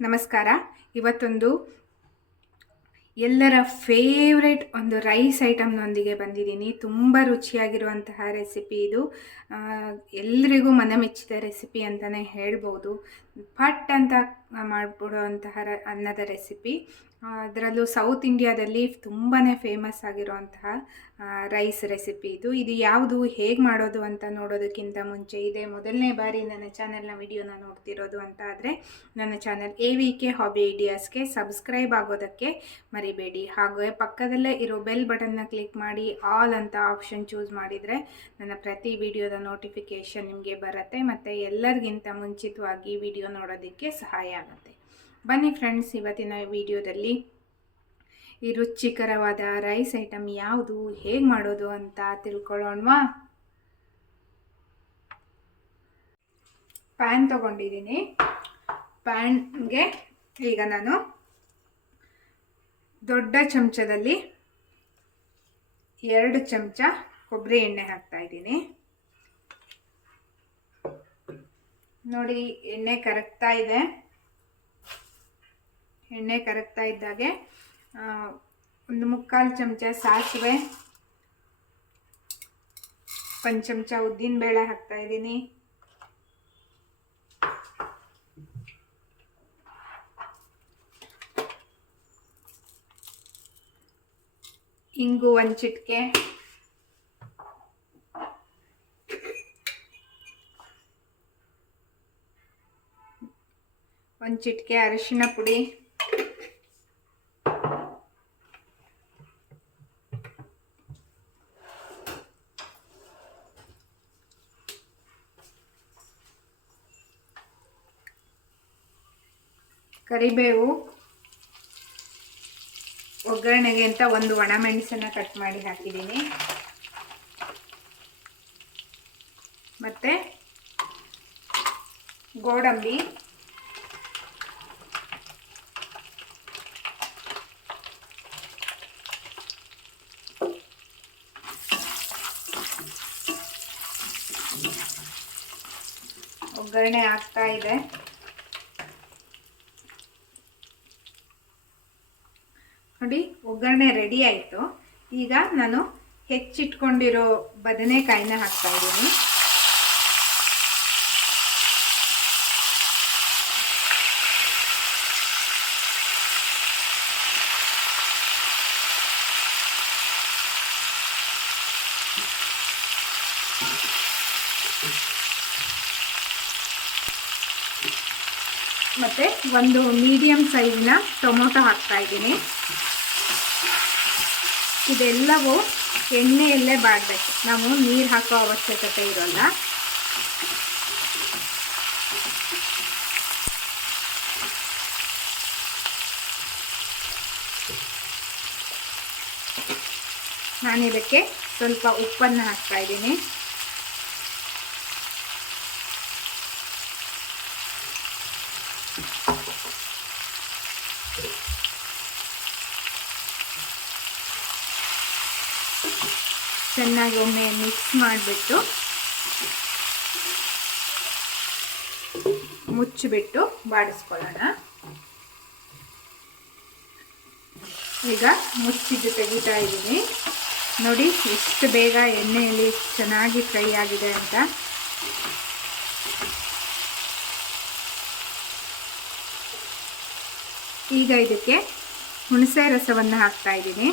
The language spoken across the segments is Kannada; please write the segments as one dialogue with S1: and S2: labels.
S1: ನಮಸ್ಕಾರ. ಇವತ್ತೊಂದು ಎಲ್ಲರ ಫೇವ್ರೆಟ್ ಒಂದು ರೈಸ್ ಐಟಮ್ನೊಂದಿಗೆ ಬಂದಿದ್ದೀನಿ. ತುಂಬ ರುಚಿಯಾಗಿರುವಂತಹ ರೆಸಿಪಿ ಇದು. ಎಲ್ರಿಗೂ ಮನಮೆಚ್ಚಿದ ರೆಸಿಪಿ ಅಂತಲೇ ಹೇಳ್ಬೋದು. ಪಟ್ ಅಂತ ಮಾಡಿಬಿಡುವಂತಹ ಅನ್ನದ ರೆಸಿಪಿ. ಅದರಲ್ಲೂ ಸೌತ್ ಇಂಡಿಯಾದಲ್ಲಿ ತುಂಬಾ ಫೇಮಸ್ ಆಗಿರುವಂತಹ ರೈಸ್ ರೆಸಿಪಿ ಇದು. ಇದು ಯಾವುದು, ಹೇಗೆ ಮಾಡೋದು ಅಂತ ನೋಡೋದಕ್ಕಿಂತ ಮುಂಚೆ ಇದೇ. ಮೊದಲನೇ ಬಾರಿ ನನ್ನ ಚಾನೆಲ್ನ ವಿಡಿಯೋನ ನೋಡ್ತಿರೋದು ಅಂತ ಆದರೆ ನನ್ನ channel A V K hobby ಐಡಿಯಾಸ್ಗೆ subscribe ಆಗೋದಕ್ಕೆ ಮರಿಬೇಡಿ. ಹಾಗೆ ಪಕ್ಕದಲ್ಲೇ ಇರೋ ಬೆಲ್ ಬಟನ್ನ ಕ್ಲಿಕ್ ಮಾಡಿ ಆಲ್ ಅಂತ ಆಪ್ಷನ್ ಚೂಸ್ ಮಾಡಿದರೆ ನನ್ನ ಪ್ರತಿ ವಿಡಿಯೋದ ನೋಟಿಫಿಕೇಷನ್ ನಿಮಗೆ ಬರುತ್ತೆ ಮತ್ತು ಎಲ್ಲರಿಗಿಂತ ಮುಂಚಿತವಾಗಿ ವಿಡಿಯೋ ನೋಡೋದಕ್ಕೆ ಸಹಾಯ ಆಗುತ್ತೆ. ಬನ್ನಿ ಫ್ರೆಂಡ್ಸ್ ಇವತ್ತಿನ ವಿಡಿಯೋದಲ್ಲಿ ಈ ರುಚಿಕರವಾದ ರೈಸ್ ಐಟಮ್ ಯಾವುದು, ಹೇಗೆ ಮಾಡೋದು ಅಂತ ತಿಳ್ಕೊಳ್ಳೋಣವಾ? ಪ್ಯಾನ್ ತಗೊಂಡಿದ್ದೀನಿ. ಪ್ಯಾನ್ಗೆ ಈಗ ನಾನು ದೊಡ್ಡ ಚಮಚದಲ್ಲಿ ಎರಡು ಚಮಚ ಕೊಬ್ಬರಿ ಎಣ್ಣೆ ಹಾಕ್ತಾ ಇದ್ದೀನಿ. ನೋಡಿ, ಎಣ್ಣೆ ಕರಗ್ತಾ ಇದೆ. ಎಣ್ಣೆ ಕರಗ್ತಾ ಇದ್ದಾಗೆ ಒಂದು ಮುಕ್ಕಾಲು ಚಮಚ ಸಾಸಿವೆ, ಒಂದು ಚಮಚ ಉದ್ದಿನಬೇಳೆ ಹಾಕ್ತಾ ಇದ್ದೀನಿ. ಇಂಗು ಒಂದು ಚಿಟಿಕೆ. ಒಂದು ಚಿಟಿಕೆ ಅರಿಶಿನ ಪುಡಿ. ಕರಿಬೇವು ಒಗ್ಗರಣೆಗೆ ಅಂತ ಒಂದು ಒಣಮೆಣಸನ್ನ ಕಟ್ ಮಾಡಿ ಹಾಕಿದ್ದೀನಿ. ಮತ್ತೆ ಗೋಡಂಬಿ ಒಗ್ಗರಣೆ ಆಗ್ತಾ ಇದೆ. ನೋಡಿ ಒಗ್ಗರಣೆ ರೆಡಿ ಆಯಿತು. ಈಗ ನಾನು ಹೆಚ್ಚಿಟ್ಕೊಂಡಿರೋ ಬದನೆಕಾಯಿನ ಹಾಕ್ತಾ ಇದ್ದೀನಿ. ಮತ್ತು ಒಂದು ಮೀಡಿಯಮ್ ಸೈಜ್ನ ಟೊಮೊಟೊ ಹಾಕ್ತಾ ಇದ್ದೀನಿ. ಇದೆಲ್ಲವೂ ಎಣ್ಣೆಯಲ್ಲೇ ಬಾಡಬೇಕು. ನಾವು ನೀರು ಹಾಕೋ ಅವಶ್ಯಕತೆ ಇರೋಲ್ಲ. ನಾನು ಇದಕ್ಕೆ ಸ್ವಲ್ಪ ಉಪ್ಪನ್ನು ಹಾಕ್ತಾ ಚೆನ್ನಾಗಿ ಒಮ್ಮೆ ಮಿಕ್ಸ್ ಮಾಡಿಬಿಟ್ಟು ಮುಚ್ಚಿಬಿಟ್ಟು ಬಾಡಿಸ್ಕೊಳ್ಳೋಣ. ಈಗ ಮುಚ್ಚಿದ್ದು ತೆಗಿತಾ ಇದ್ದೀನಿ. ನೋಡಿ, ಎಷ್ಟು ಬೇಗ ಎಣ್ಣೆಯಲ್ಲಿ ಚೆನ್ನಾಗಿ ಫ್ರೈ ಆಗಿದೆ ಅಂತ. ಈಗ ಇದಕ್ಕೆ ಹುಣಸೆ ರಸವನ್ನು ಹಾಕ್ತಾ ಇದ್ದೀನಿ.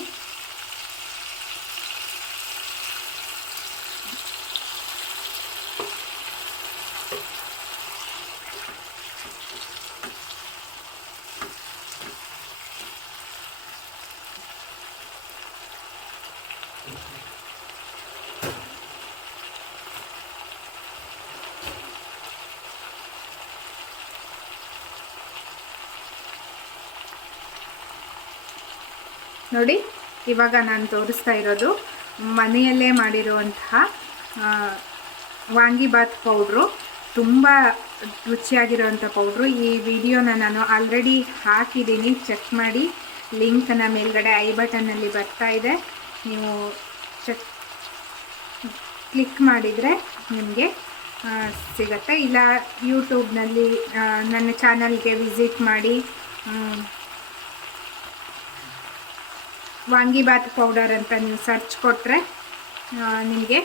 S1: ನೋಡಿ, ಇವಾಗ ನಾನು ತೋರಿಸ್ತಾ ಇರೋದು ಮನೆಯಲ್ಲೇ ಮಾಡಿರುವಂತಹ ವಾಂಗಿಬಾತ್ ಪೌಡ್ರು. ತುಂಬ ರುಚಿಯಾಗಿರೋವಂಥ ಪೌಡ್ರು. ಈ ವಿಡಿಯೋನ ನಾನು ಆಲ್ರೆಡಿ ಹಾಕಿದ್ದೀನಿ. ಚೆಕ್ ಮಾಡಿ. ಲಿಂಕನ್ನು ಮೇಲ್ಗಡೆ ಐ ಬಟನ್ನಲ್ಲಿ ಬರ್ತಾ ಇದೆ. ನೀವು ಚೆಕ್ ಕ್ಲಿಕ್ ಮಾಡಿದರೆ ನಿಮಗೆ ಸಿಗತ್ತೆ. ಇಲ್ಲ ಯೂಟ್ಯೂಬ್ನಲ್ಲಿ ನನ್ನ ಚಾನಲ್ಗೆ ವಿಸಿಟ್ ಮಾಡಿ ವಾಂಗಿಬಾತ್ ಪೌಡರ್ ಅಂತ ನೀವು ಸರ್ಚ್ ಕೊಟ್ಟರೆ ನಿಮಗೆ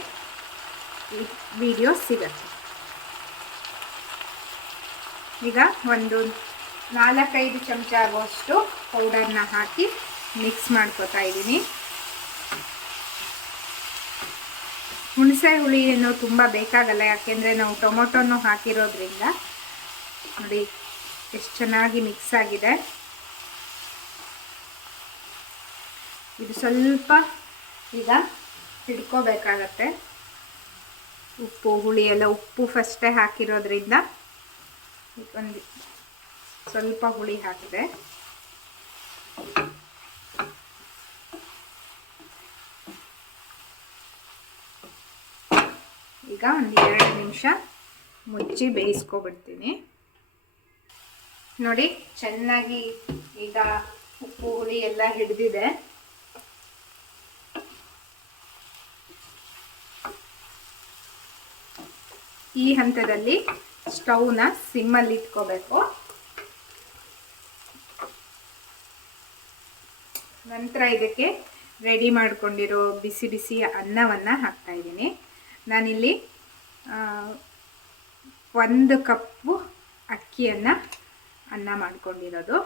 S1: ವಿಡಿಯೋ ಸಿಗತ್ತೆ. ಈಗ ಒಂದು ನಾಲ್ಕೈದು ಚಮಚ ಆಗುವಷ್ಟು ಪೌಡರ್ನ ಹಾಕಿ ಮಿಕ್ಸ್ ಮಾಡ್ಕೋತಾ ಇದ್ದೀನಿ. ಹುಣಸೆ ಹುಳಿ ಏನು ತುಂಬ ಬೇಕಾಗಲ್ಲ, ಯಾಕೆಂದರೆ ನಾವು ಟೊಮೊಟೊನು ಹಾಕಿರೋದ್ರಿಂದ ನೋಡಿ, ಎಷ್ಟು ಚೆನ್ನಾಗಿ ಮಿಕ್ಸ್ ಆಗಿದೆ. ಇದು ಸ್ವಲ್ಪ ಈಗ ಹಿಡ್ಕೋಬೇಕಾಗತ್ತೆ. ಉಪ್ಪು, ಹುಳಿ ಎಲ್ಲ ಉಪ್ಪು ಫಸ್ಟೇ ಹಾಕಿರೋದ್ರಿಂದ ಒಂದು ಸ್ವಲ್ಪ ಹುಳಿ ಹಾಕಿದೆ. ಈಗ ಒಂದು ಎರಡು ನಿಮಿಷ ಮುಚ್ಚಿ ಬೇಯಿಸ್ಕೊಬಿಡ್ತೀನಿ. ನೋಡಿ, ಚೆನ್ನಾಗಿ ಈಗ ಉಪ್ಪು, ಹುಳಿ ಎಲ್ಲ ಹಿಡಿದಿದೆ. ಈ ಹಂತದಲ್ಲಿ ಸ್ಟವ್ನ ಸಿಮ್ಮಲ್ಲಿ ಇಟ್ಕೋಬೇಕು. ನಂತರ ಇದಕ್ಕೆ ರೆಡಿ ಮಾಡ್ಕೊಂಡಿರೋ ಬಿಸಿ ಬಿಸಿ ಅನ್ನವನ್ನು ಹಾಕ್ತಾ ಇದ್ದೀನಿ. ನಾನಿಲ್ಲಿ ಒಂದು ಕಪ್ಪು ಅಕ್ಕಿಯನ್ನು ಅನ್ನ ಮಾಡ್ಕೊಂಡಿರೋದು.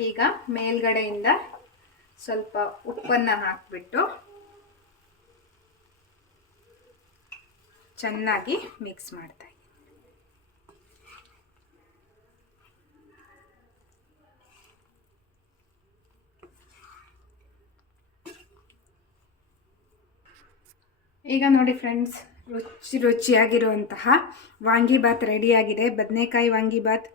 S1: ಈಗ ಮೇಲ್ಗಡೆಯಿಂದ ಸ್ವಲ್ಪ ಉಪ್ಪನ್ನು ಹಾಕಿಬಿಟ್ಟು ಚೆನ್ನಾಗಿ ಮಿಕ್ಸ್ ಮಾಡ್ತಾ ಈಗ ನೋಡಿ ಫ್ರೆಂಡ್ಸ್ ರುಚಿ ರುಚಿಯಾಗಿರುವಂತಹ ವಾಂಗಿಬಾತ್ ರೆಡಿಯಾಗಿದೆ ಬದನೆಕಾಯಿ ವಾಂಗಿಬಾತ್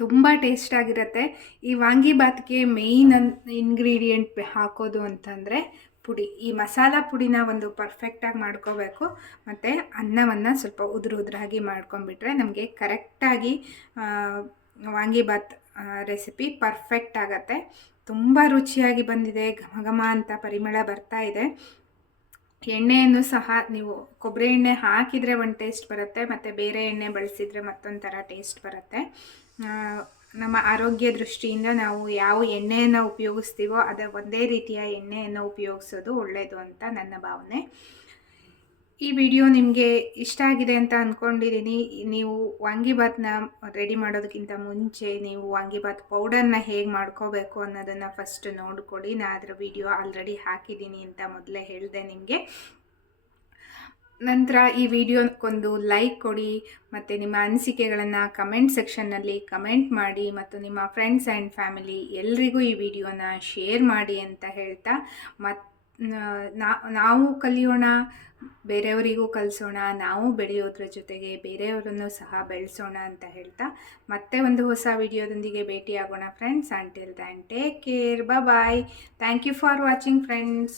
S1: ತುಂಬ ಟೇಸ್ಟ್ ಆಗಿರುತ್ತೆ. ಈ ವಾಂಗಿಬಾತ್ಗೆ ಮೇಯ್ನ್ ಅನ್ ಇಂಗ್ರೀಡಿಯೆಂಟ್ ಹಾಕೋದು ಅಂತಂದರೆ ಪುಡಿ. ಈ ಮಸಾಲ ಪುಡಿನ ಒಂದು ಪರ್ಫೆಕ್ಟಾಗಿ ಮಾಡ್ಕೋಬೇಕು. ಮತ್ತು ಅನ್ನವನ್ನು ಸ್ವಲ್ಪ ಉದುರು ಉದುರಾಗಿ ಮಾಡ್ಕೊಂಬಿಟ್ರೆ ನಮಗೆ ಕರೆಕ್ಟಾಗಿ ವಾಂಗಿಬಾತ್ ರೆಸಿಪಿ ಪರ್ಫೆಕ್ಟ್ ಆಗುತ್ತೆ. ತುಂಬ ರುಚಿಯಾಗಿ ಬಂದಿದೆ. ಘಮ ಘಮ ಅಂತ ಪರಿಮಳ ಬರ್ತಾ ಇದೆ. ಎಣ್ಣೆಯನ್ನು ಸಹ ನೀವು ಕೊಬ್ಬರಿ ಎಣ್ಣೆ ಹಾಕಿದರೆ ಒಂದು ಟೇಸ್ಟ್ ಬರುತ್ತೆ. ಮತ್ತು ಬೇರೆ ಎಣ್ಣೆ ಬಳಸಿದರೆ ಮತ್ತೊಂದು ಥರ ಟೇಸ್ಟ್ ಬರುತ್ತೆ. ನಮ್ಮ ಆರೋಗ್ಯ ದೃಷ್ಟಿಯಿಂದ ನಾವು ಯಾವ ಎಣ್ಣೆಯನ್ನು ಉಪಯೋಗಿಸ್ತೀವೋ ಅದೇ ಒಂದೇ ರೀತಿಯ ಎಣ್ಣೆಯನ್ನು ಉಪಯೋಗಿಸೋದು ಒಳ್ಳೆಯದು ಅಂತ ನನ್ನ ಭಾವನೆ. ಈ ವಿಡಿಯೋ ನಿಮಗೆ ಇಷ್ಟ ಆಗಿದೆ ಅಂತ ಅಂದ್ಕೊಂಡಿದ್ದೀನಿ ನೀವು ವಾಂಗಿಬಾತ್ನ ರೆಡಿ ಮಾಡೋದಕ್ಕಿಂತ ಮುಂಚೆ ನೀವು ವಾಂಗಿಭಾತ್ ಪೌಡರ್ನ ಹೇಗೆ ಮಾಡ್ಕೋಬೇಕು ಅನ್ನೋದನ್ನು ಫಸ್ಟ್ ನೋಡ್ಕೊಳ್ಳಿ ನಾನು ಅದರ ವಿಡಿಯೋ ಆಲ್ರೆಡಿ ಹಾಕಿದ್ದೀನಿ ಅಂತ ಮೊದಲೇ ಹೇಳಿದೆ ನಿಮಗೆ. ನಂತರ ಈ ವಿಡಿಯೋಕ್ಕೊಂದು ಲೈಕ್ ಕೊಡಿ ಮತ್ತು ನಿಮ್ಮ ಅನಿಸಿಕೆಗಳನ್ನು ಕಮೆಂಟ್ ಸೆಕ್ಷನ್ನಲ್ಲಿ ಕಮೆಂಟ್ ಮಾಡಿ ಮತ್ತು ನಿಮ್ಮ ಫ್ರೆಂಡ್ಸ್ ಆ್ಯಂಡ್ ಫ್ಯಾಮಿಲಿ ಎಲ್ರಿಗೂ ಈ ವಿಡಿಯೋನ ಶೇರ್ ಮಾಡಿ ಅಂತ ಹೇಳ್ತಾ ಮತ್ ನಾವು ಕಲಿಯೋಣ, ಬೇರೆಯವರಿಗೂ ಕಲಿಸೋಣ, ನಾವು ಬೆಳೆಯೋದ್ರ ಜೊತೆಗೆ ಬೇರೆಯವರನ್ನು ಸಹ ಬೆಳೆಸೋಣ ಅಂತ ಹೇಳ್ತಾ ಮತ್ತೆ ಒಂದು ಹೊಸ ವಿಡಿಯೋದೊಂದಿಗೆ ಭೇಟಿಯಾಗೋಣ friends until then take care bye thank you for watching friends